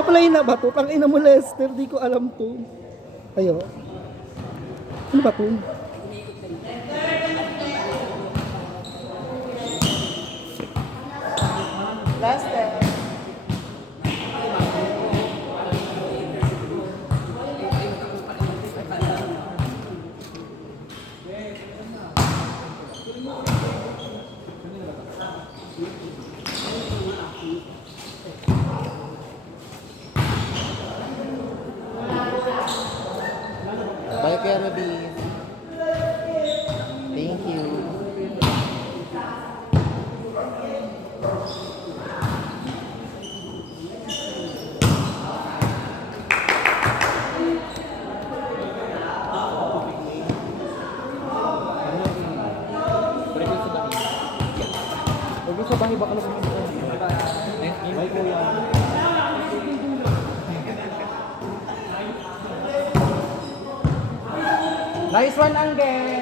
Nakaplay na ba to? Tangina mo, Lester, di ko alam to. Ayo. Ano ba to? Lester. Bye, Kuya Ruby. Thank you. Huwag sa bahay baka lang sa bye, Kuya. Nice one, Angge!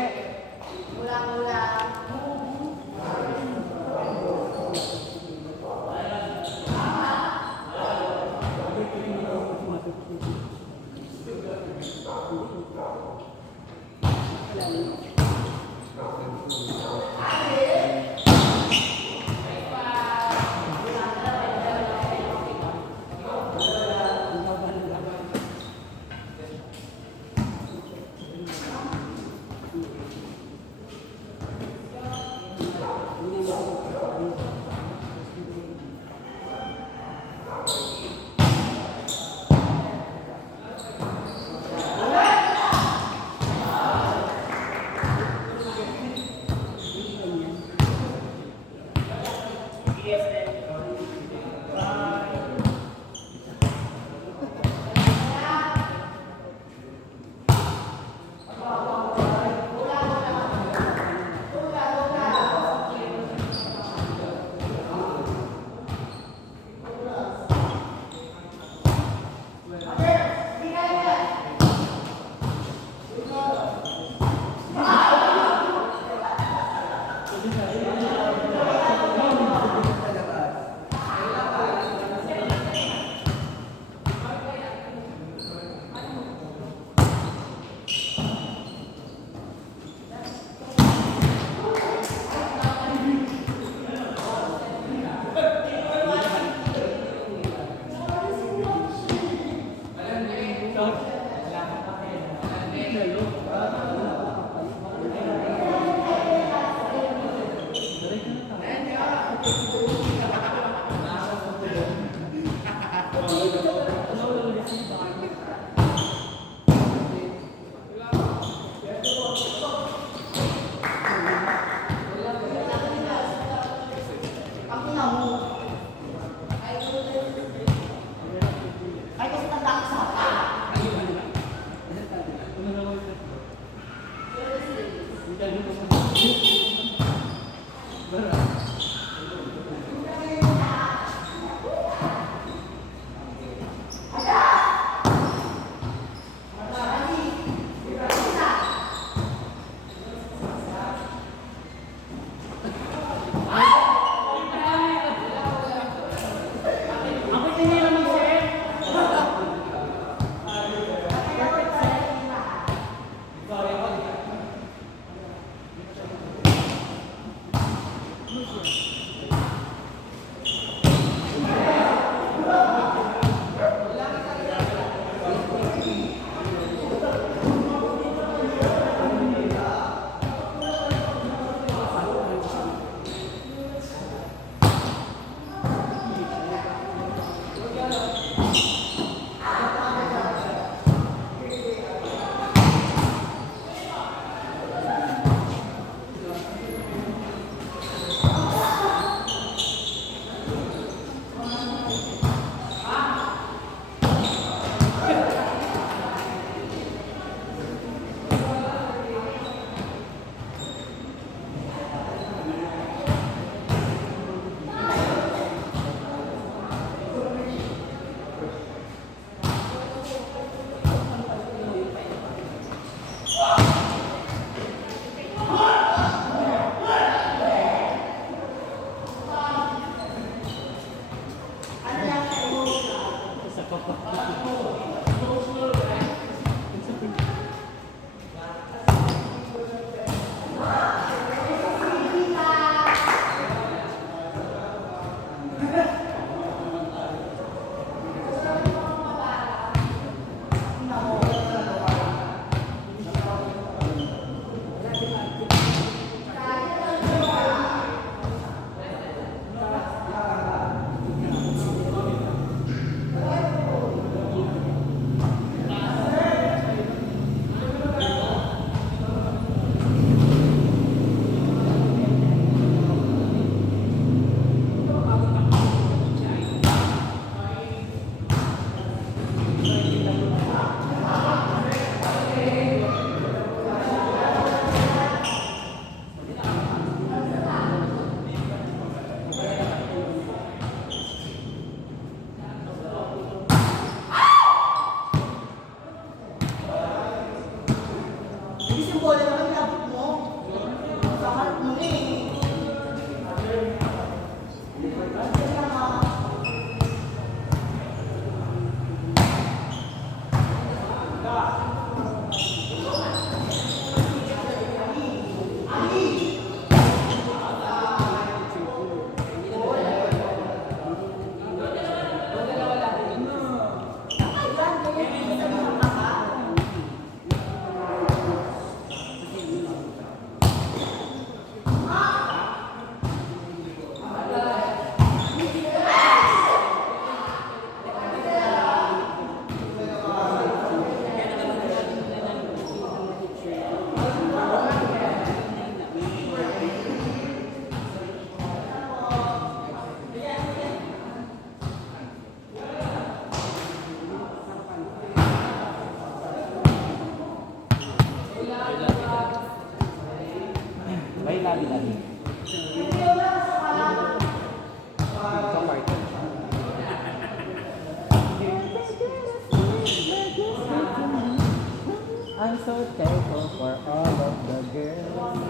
so thankful for all of the girls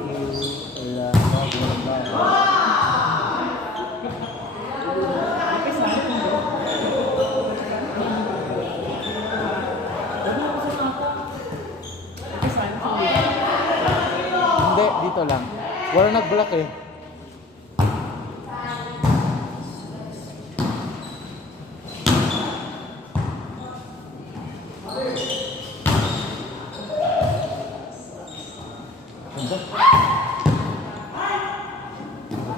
you love. Hindi, dito lang. Wala nag-block eh. Ganda.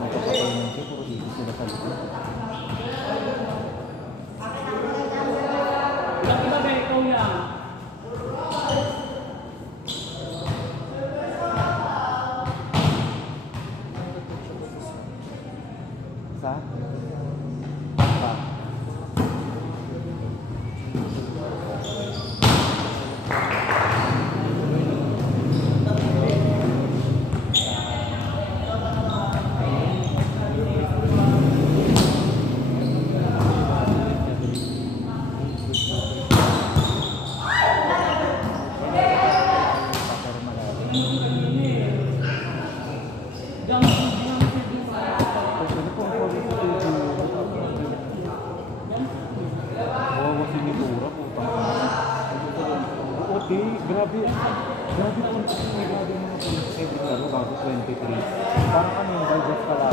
Magpapakainin siya, puro dito sila sa likod. Sa? Sa? Okay, grabe. Grabe po kasi grabe mga police every laro bago 23. Parang ano yung digest ka lang.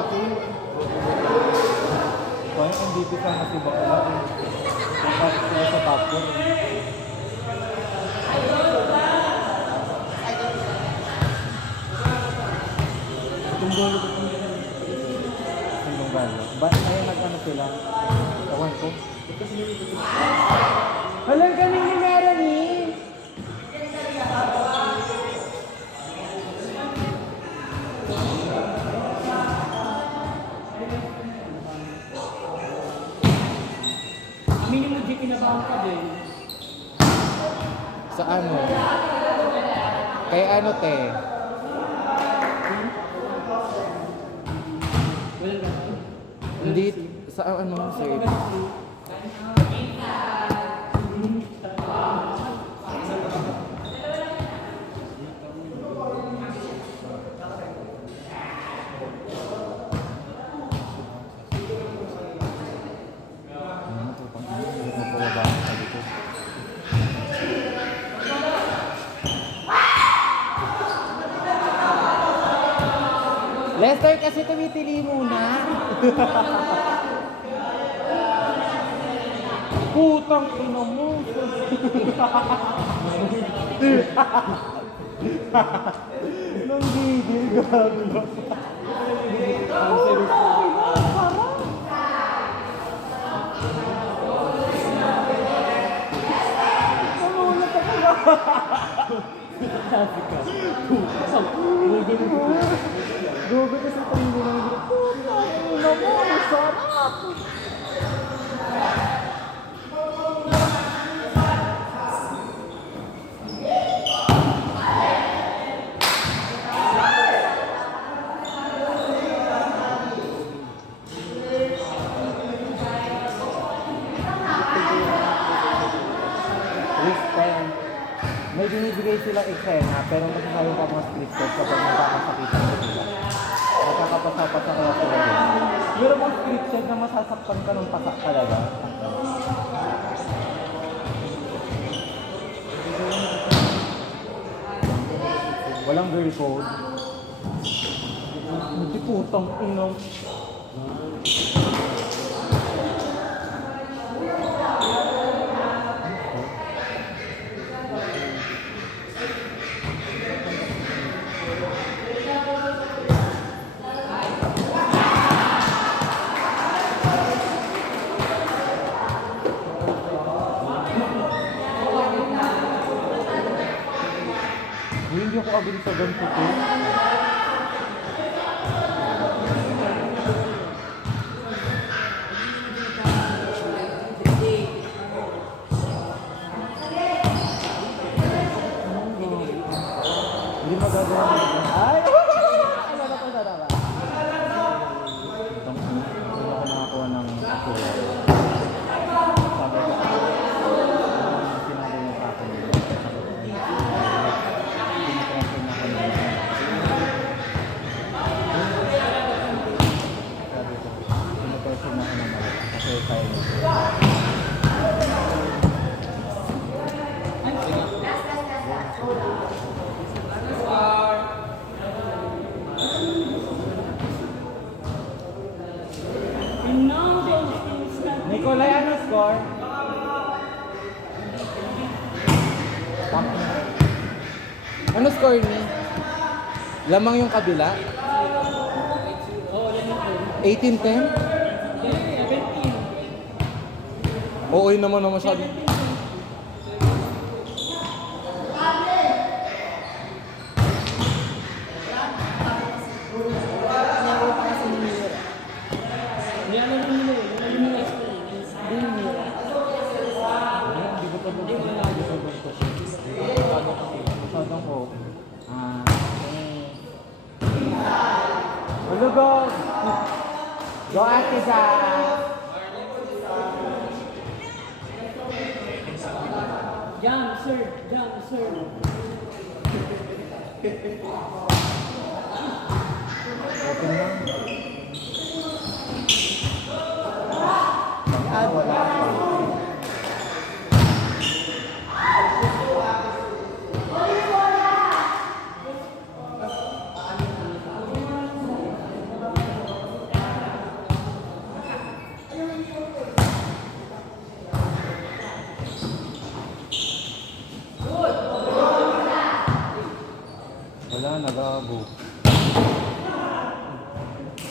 Okay. So yung MVP sana si Bakula eh. Napasok sila sa top 4. Tunggolo ko po yun. Tunggolo. Ba't kaya nag-ano sila? Ewan ko. Walang kaming ni Melanie! Aminin mo, G, kinabahan ka din. Sa ano? Kay ano, te? Hindi, sa ano, sa iba. Lester, kasi tumitili muna. Putang ina mo. Nang gigil, gabi ba? Gogo kasi tayo mo ng grupo. Putang ina mo, ang sarap. May binibigay silang eksena pero masasabi pa mga scripted kapag magkakasakitan sila. Nagkakapasapat na kaya sila din. Pero mga scripted na masasaktan ka ng pasak talaga. Walang girl code. Hindi putang ina. Hindi ako agad sa ganito to. Hindi magagawa mo. Ay! Ano na to na ba? Hindi ako nakakuha ng ako. Sabi ko. Tayo. Nikolay, ano score? Ano score ni? Lamang yung kabila? 18-10? Oo, yun naman na masyado. Masyadong ko. Hello, go! Go, Ate Zah! Jump, sir. Jump, sir. Open lang. Wala, nag-aabo.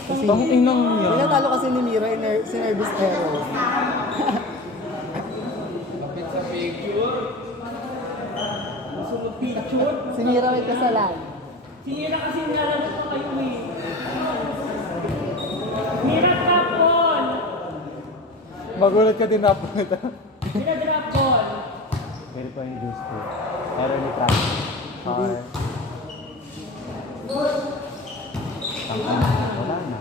Kasi, Tanging nang yan. Pinatalo kasi ni Mira yung service error. Picture. Si Mira may kasalan. Sinira kasi nalala ko kayo eh. Mira drop ball. Magulat ka din ako nito. Mira drop ball. Pwede pa yung juice ko. Pero ni Frank. Tangin na. Wala na.